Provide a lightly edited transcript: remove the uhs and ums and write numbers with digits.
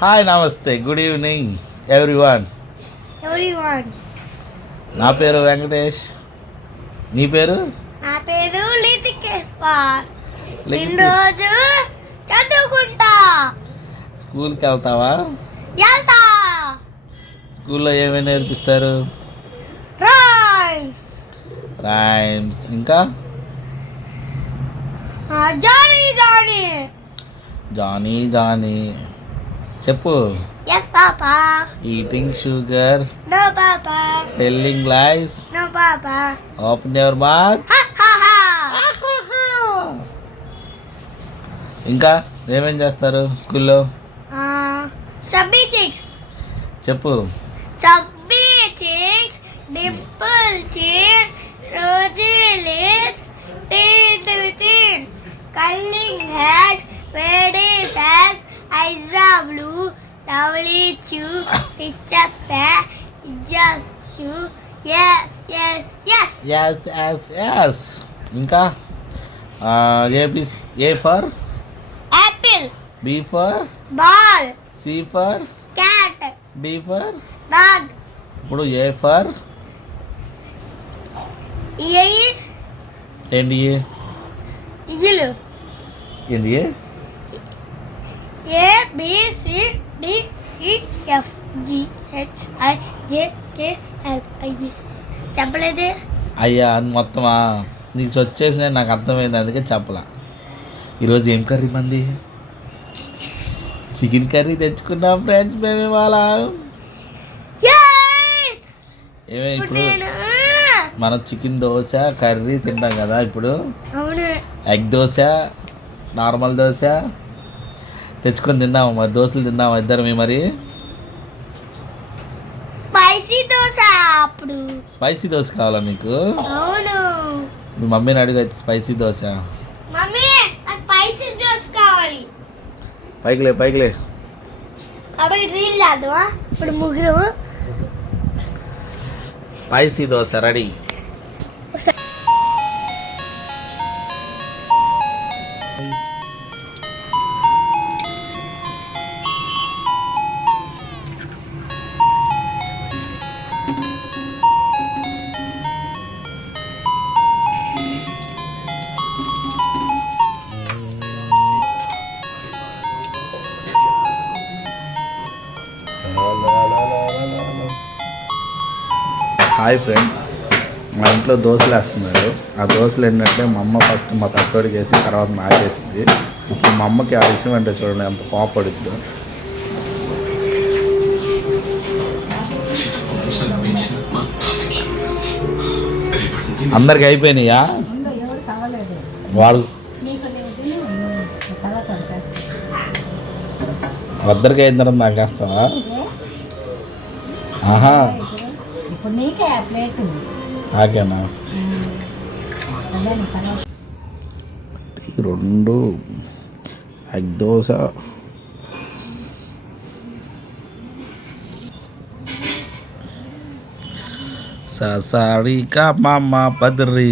Hi నమస్తే good evening everyone. నా పేరు వెంకటేష్. నీ పేరు? నా పేరు లితికేశ్వర్. రోజు చదువుకుంటా. స్కూల్కి వెళ్తావా? వెళ్తా. స్కూల్లో ఏమేమి నేర్పిస్తారు? రైమ్స్ ఇంకా జానీ జానీ. జానీ జానీ చెప్పు. yes papa. Eating sugar. no papa. Telling lies. no papa. Open your mouth. ha ha ha. ఇంకా ఏమేం చేస్తారు స్కూల్లో? chubby cheeks. చెప్పు. chubby cheeks, dimple chin, rosy lips, teeth within, curling head, pretty face, eyes are blue, lovely chew, pictures fair, just chew, yes yes yes. Yes yes yes ఇంకా A for apple, B for ball, C for cat, D for. dog, ఇప్పుడు A for ear, ఏంటి? eagle. ఏంటి? A B C D E F G H I J K L I E. చెప్పలేదే? అయ్యా అని మొత్తమా? నీకు వచ్చేసిన నాకు అర్థమైంది, అందుకే చెప్పలా. ఈరోజు ఏం కర్రీ మంది? చికెన్ కర్రీ తెచ్చుకున్నాం ఫ్రెండ్స్ మేము ఇవాళ. ఏమే ఇప్పుడు మనం చికెన్ దోశ కర్రీ తింటాం కదా. ఇప్పుడు ఎగ్ దోశ, నార్మల్ దోశ తెచ్చుకొని తిందాము. మరి దోశలు తిందాము ఇద్దరమే. మరి స్పైసీ దోశ. అప్పుడు స్పైసీ దోశ కావాలా నీకు? అవును. మీ మమ్మీని అడుగు అయితే స్పైసీ దోశ. మమ్మీ నాకు స్పైసీ దోశ కావాలి. పైకిలే పైకిలే. కాబట్టి రీల్ చేద్దామా ఇప్పుడు ముగ్గురు? Spicy dosa ready. Hi friends, మా ఇంట్లో దోశలు వేస్తున్నారు. ఆ దోశలు ఏంటంటే మా అమ్మ ఫస్ట్ మా పెద్దోడికి వేసి తర్వాత నాకు వేసింది. ఇప్పుడు మా అమ్మకి ఆ విషయం అంటే చూడండి ఎంత కోపడుద్దో. అందరికి అయిపోయినాయా? వాడు వద్దరికి అయిన తర్వాత నాకు వేస్తావా? ఆహా నాకేనా? రెండు ఎగ్ దోశ, సారికా మామ పదరి